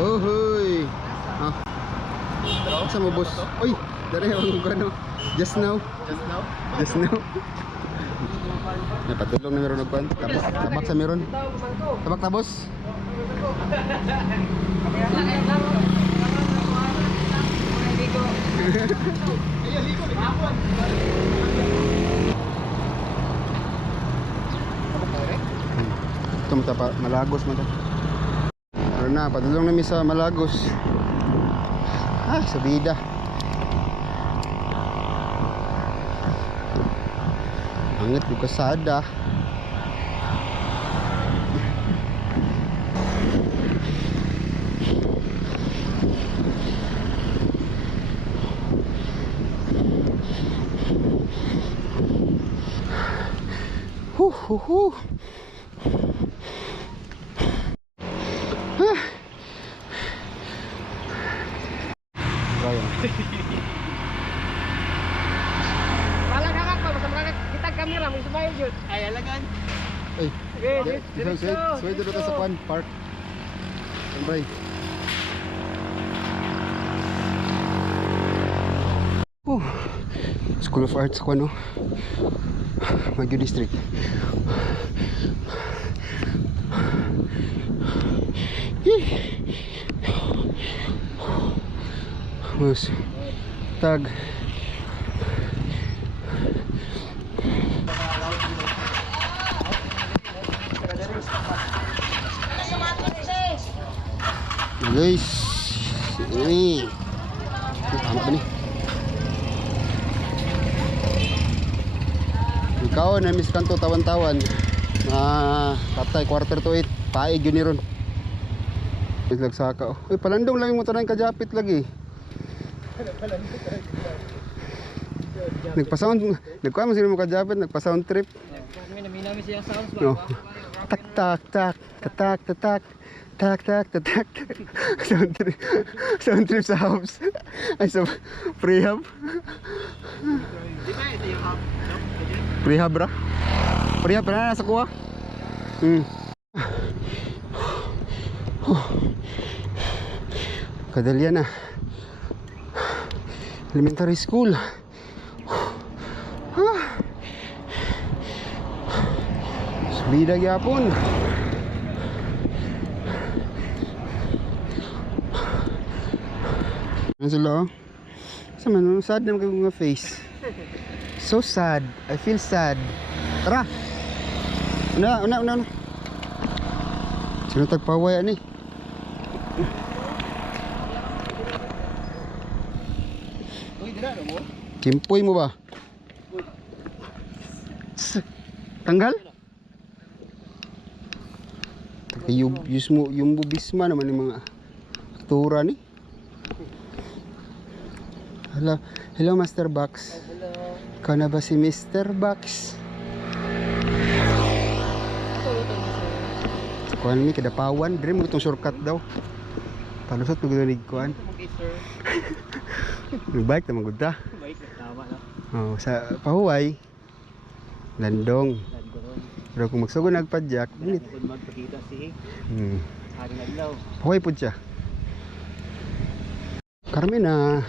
Oh, hoy. Ah, sa mo boss? Uy, dere ang gano. Just now. Just now? Just now. May patulong na meron nagkuhan. Tabak sa meron. Tabak ta boss. Ito mo pa Malagos mo to. Pero na, patulong namin sa Malagos. Ah, sa bida. Angit yung kasada. Huh. Ah. Raya. Malang kakak pa, basta makakak kita kamera, may sumayo yun. Ay, alagan. Ay, Okay, sway dito sa Kwan Park. Sambay. School of Arts ko, no? Magyo District. Mas tag. Guys, ini tama ba ni? Ikaw na miss kanto tawan-tawan. Patay quarter to 8. Paig yun ni ron. Nagsaka. Uy, palandong lang mo tanang kajapit lagi. Nagkuha mo sila mo kajapit, nagpa-sound trip. Minami siya sounds ba? No. Tak tak tak tak tak tak tak tak tak tak. Sound trip sa house. Ay sa prehab. Di ba ito yung hub? Prehab ra. Prehab na nasa kuha. Kadalya na. Elementary school. Subida gyapon. Ano sila oh? Sama no, sad na mga face. So sad. I feel sad. Tara. Una. Sino tagpaway ani? Uy, dila mo? Kimpoy mo ba? Tanggal? Yung bubisma naman yung mga aktura ni. Hello Master Box. Ikaw na ba si Mr. Box? Kuhan mi kadapawan, dire mo itong shortcut daw. Palusot mo gano'n kuhan. Okay, sir. Bike na magunda. Bike, tama na. Oh, sa Pahuway, Landong. Pero kung magsugo nagpadyak, minit. Kung magpakita si Hari Naglaw. Pahuway po siya. Carmina.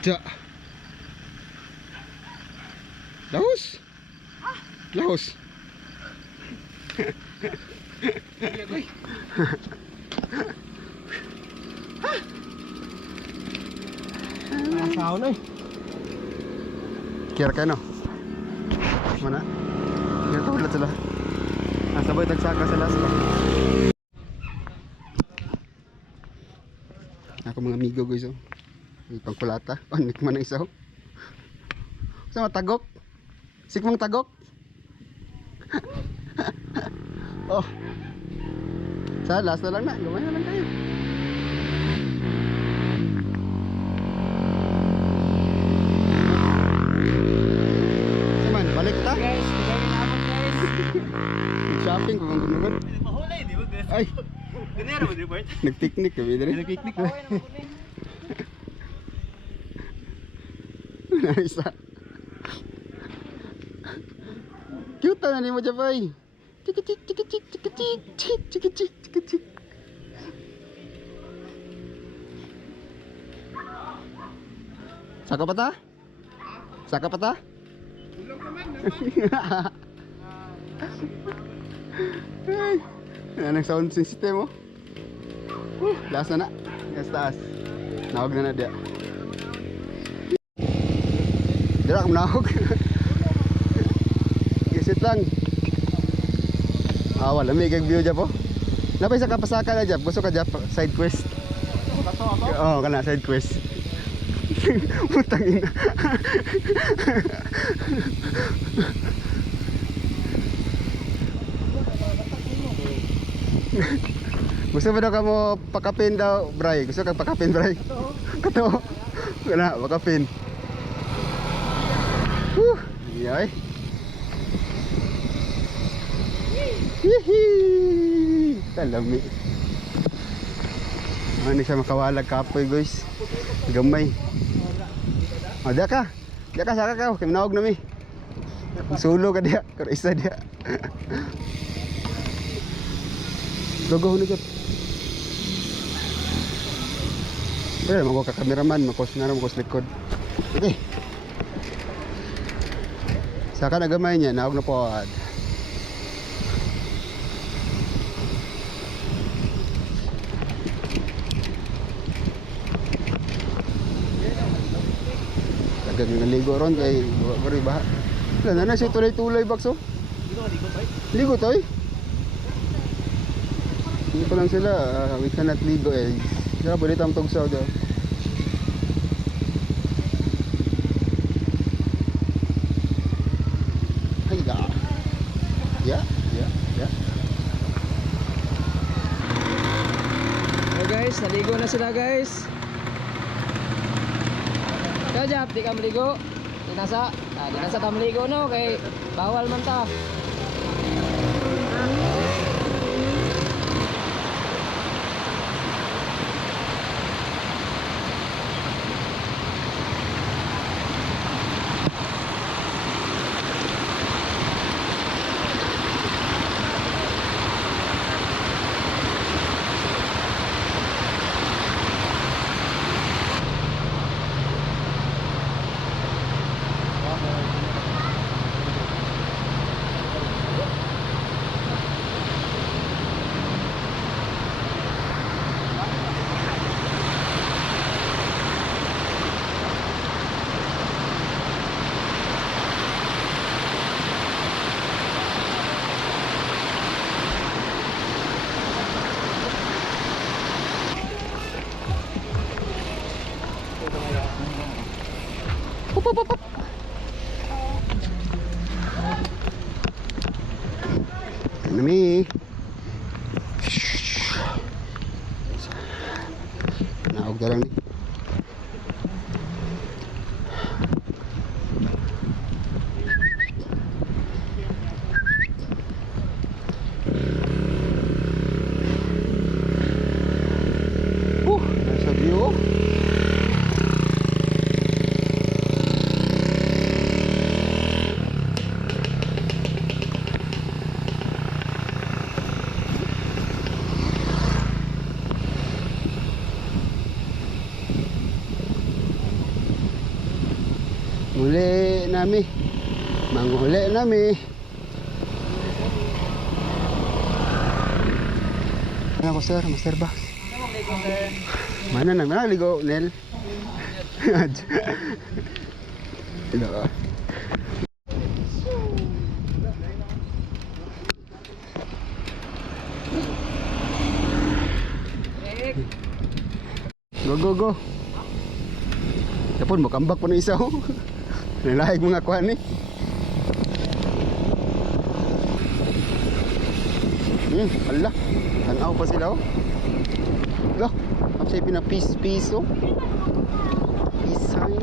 Ja. Lahos. Lahos. Asaw na eh. Kira ka no? Mana? Kira ka ulit sila. Sabay tagsaka sa last pa. Ako mga amigo guys oh. Pangkulata. Panik man ang isa oh. Sa matagok. Sikmang tagok. Oh. Sa last na lang na. Gamay na lang kayo. Saman, balik ta. Guys, bigay na ako guys. Shopping kung ang gunugan. Mahulay, di ba? Ay, Ganyan mo, di ba? nagpiknik kami dali. Nagpiknik Kaway na mabuti. Isa. Cute na ni mo Japay. Chiki-chik, chiki-chik, chiki-chik, chiki-chik, chiki-chik. Saka pa ta? Saka pa ta? Ay, anong sound system mo? Lakas na na. Yes, taas. Nawag na na dia. Dira kang nawag. Isit lang. Ah, wala. May view dyan po. Napay sa kapasaka na dyan. Gusto ka dyan? Side quest. Oo, kana side quest. Putang ina. Gusto mo daw ka mo pakapin daw, Bray? Gusto kang pakapin, Bray? Kato. Wala, pakapin. Yay. Hihi. Talami. Ano siya makawalag kapoy, guys. Gamay. O, diya ka. Diya ka, saka ka. Kiminawag na mi. Sulo ka diya. Karo isa diya. Gogo na siya. Pero naman ko ka-cameraman. Makos na naman ko sa likod. Okay. Saka na gamay niya. Nawag na po. Agad yung naligo ron kay bari baha. Wala na siya tulay-tulay bakso. Ligo toy. Hindi pa lang sila, we cannot ligo eh. Sila pwede tayong tugsaw daw. Ay da. Yeah. Oh guys, naligo na sila guys. Ikaw Jap, di ka maligo? Di nasa ta maligo no, kay bawal man ta. Nami. Naog na lang ni. Nasa view. Muli nami. Manghuli nami. Ano ko sir, master ba? Mana nang naligo, Nel? Ilo. Go go go. Tapon mo kambak pa ng isa ho. Nalahig mga kuhan ni. Hala. Tanaw pa sila oh. Lah, kapsay pinapis-piso. Peace sign.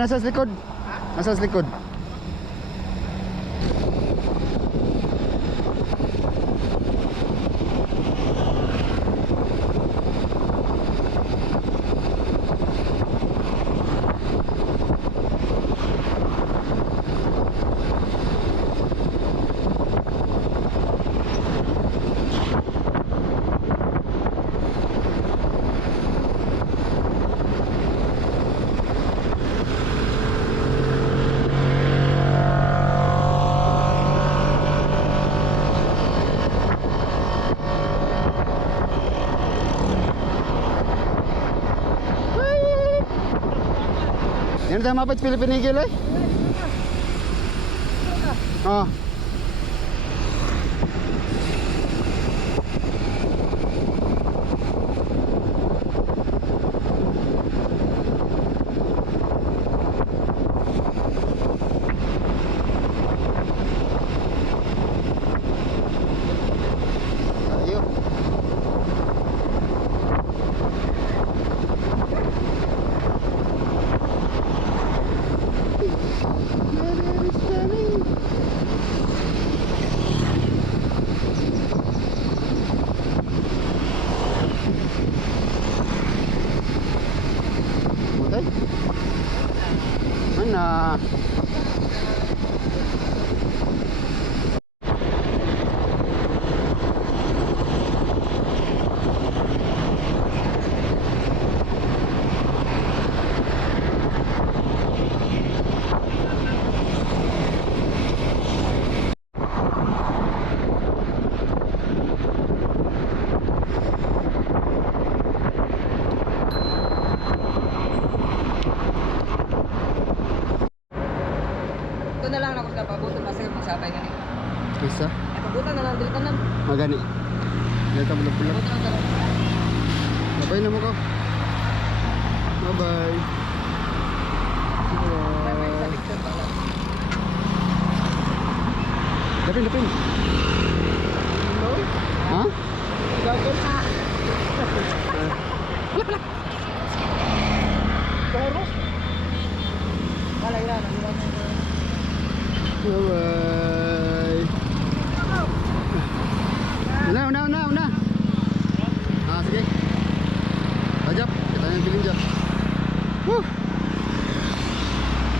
Nasa sa likod. Nasa sa likod. Yan tayo mapit Pilipinigil eh. Oh. Tayo. Mutay. Mana? Ito na lang ako sa pabuton kasi magsabay gani. Isa? Ay pabuton na lang dito tanan. Magani. Dito bulak-bulak. Pabuton na tanan. Bye na mo ko. Bye-bye. Bye-bye sa picture pala. Dapin, dapin. Hello? Ha? Gagol na. Pero? Wala yan. Bye-bye.